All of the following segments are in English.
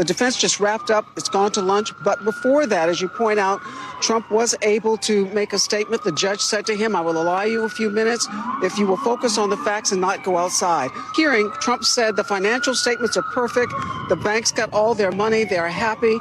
The defense just wrapped up. It's gone to lunch. But before that, as you point out, Trump was able to make a statement. The judge said to him, I will allow you a few minutes if you will focus on the facts and not go outside. Hearing, Trump said the financial statements are perfect. The banks got all their money. They are happy.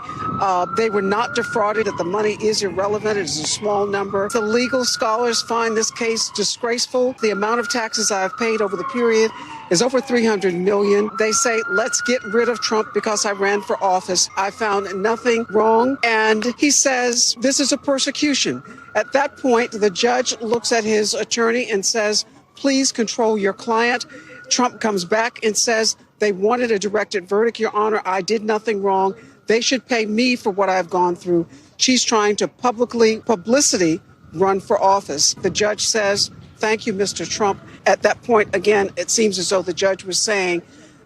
They were not defrauded, that the money is irrelevant. It is a small number. The legal scholars find this case disgraceful. The amount of taxes I have paid over the period is over $300 million. They say, let's get rid of Trump because I ran for office. I found nothing wrong. And he says, this is a persecution. At that point, the judge looks at his attorney and says, please control your client. Trump comes back and says, they wanted a directed verdict, Your Honor. I did nothing wrong. They should pay me for what I've gone through. She's trying to publicity run for office. The judge says, thank you, Mr. Trump. At that point, again, it seems as though the judge was saying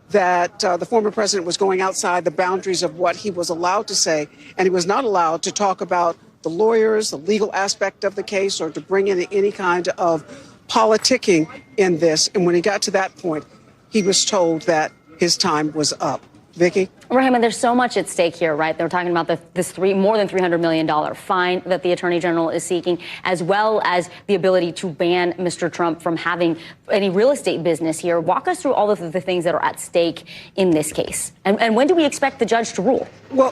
that the former president was going outside the boundaries of what he was allowed to say, and he was not allowed to talk about the lawyers, the legal aspect of the case, or to bring in any kind of politicking in this. And when he got to that point, he was told that his time was up. Vicki? Rahima, there's so much at stake here, right? They're talking about this more than $300 million fine that the attorney general is seeking, as well as the ability to ban Mr. Trump from having any real estate business here. Walk us through all of the things that are at stake in this case. And when do we expect the judge to rule? Well,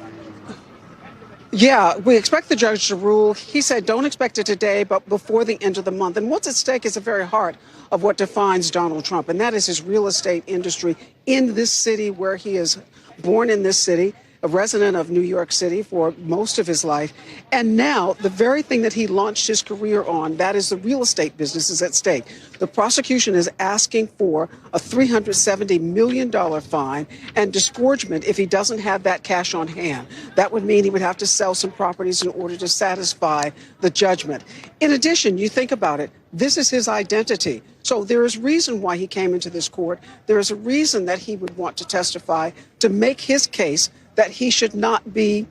yeah, we expect the judge to rule. He said don't expect it today, but before the end of the month. And what's at stake is the very heart of what defines Donald Trump, and that is his real estate industry in this city where he is born in this city, a resident of New York City for most of his life. And now the very thing that he launched his career on, that is the real estate business, is at stake. The prosecution is asking for a $370 million fine and disgorgement if he doesn't have that cash on hand. That would mean he would have to sell some properties in order to satisfy the judgment. In addition, you think about it, this is his identity. So there is reason why he came into this court. There is a reason that he would want to testify to make his case that he should not be,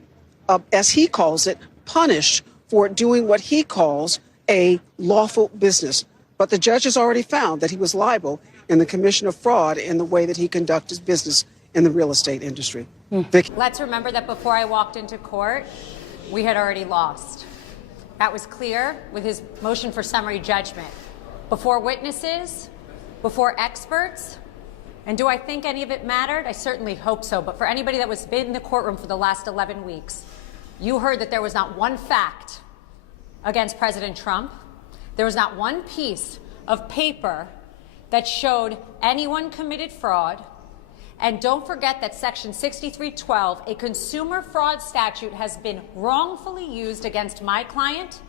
as he calls it, punished for doing what he calls a lawful business. But the judge has already found that he was liable in the commission of fraud in the way that he conducted his business in the real estate industry. Vicki? Let's remember that before I walked into court, we had already lost. That was clear with his motion for summary judgment. Before witnesses, before experts. And do I think any of it mattered? I certainly hope so. But for anybody that was been in the courtroom for the last 11 weeks, you heard that there was not one fact against President Trump. There was not one piece of paper that showed anyone committed fraud. And don't forget that Section 6312, a consumer fraud statute, has been wrongfully used against my client,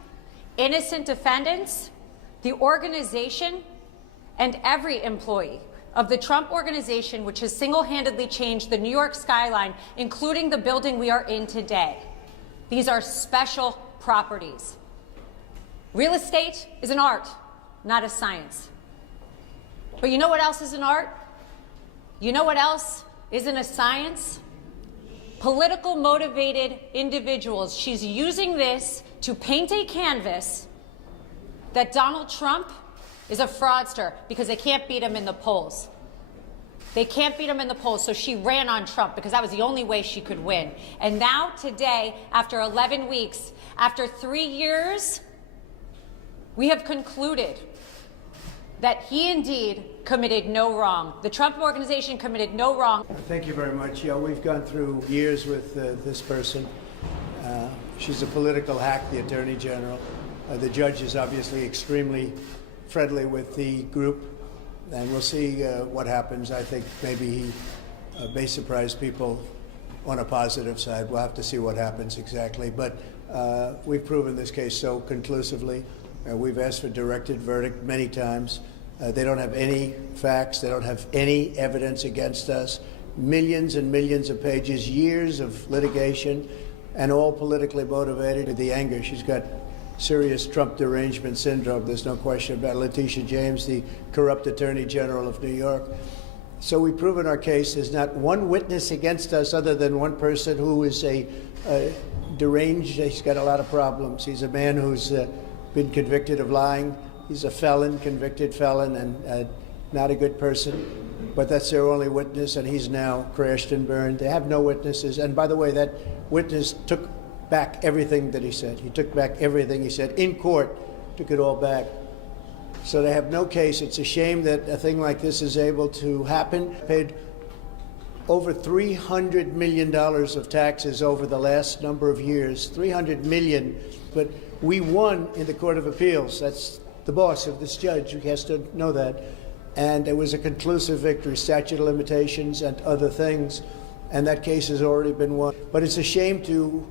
innocent defendants, the organization, and every employee of the Trump organization, which has single-handedly changed the New York skyline, including the building we are in today. These are special properties. Real estate is an art, not a science. But you know what else is an art? You know what else isn't a science? Political motivated individuals. She's using this to paint a canvas that Donald Trump is a fraudster because they can't beat him in the polls. They can't beat him in the polls, so she ran on Trump because that was the only way she could win. And now today, after 11 weeks, after 3 years, we have concluded that he indeed committed no wrong. The Trump organization committed no wrong. Thank you very much. Yeah, we've gone through years with this person. She's a political hack, the Attorney General. The judge is obviously extremely friendly with the group, and we'll see what happens. I think maybe he may surprise people on a positive side. We'll have to see what happens exactly. But we've proven this case so conclusively. We've asked for directed verdict many times. They don't have any facts. They don't have any evidence against us. Millions and millions of pages, years of litigation, and all politically motivated. The anger, she's got serious Trump derangement syndrome. There's no question about it. Letitia James, the corrupt Attorney General of New York. So we've proven our case. There's not one witness against us other than one person who is a deranged. He's got a lot of problems. He's a man who's been convicted of lying. He's a felon, convicted felon, and not a good person, but that's their only witness, and he's now crashed and burned. They have no witnesses. And by the way, that witness took back everything that he said. He took back everything he said in court, took it all back. So they have no case. It's a shame that a thing like this is able to happen. Paid over $300 million of taxes over the last number of years, $300 million. But we won in the Court of Appeals. That's the boss of this judge. He has to know that. And it was a conclusive victory, statute of limitations and other things. And that case has already been won. But it's a shame to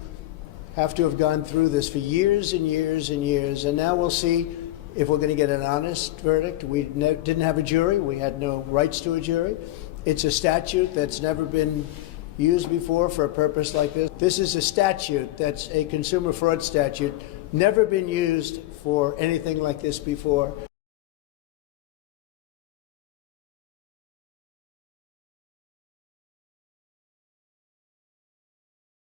have to have gone through this for years and years and years. And now we'll see if we're going to get an honest verdict. We didn't have a jury. We had no rights to a jury. It's a statute that's never been used before for a purpose like this. This is a statute that's a consumer fraud statute, never been used for anything like this before.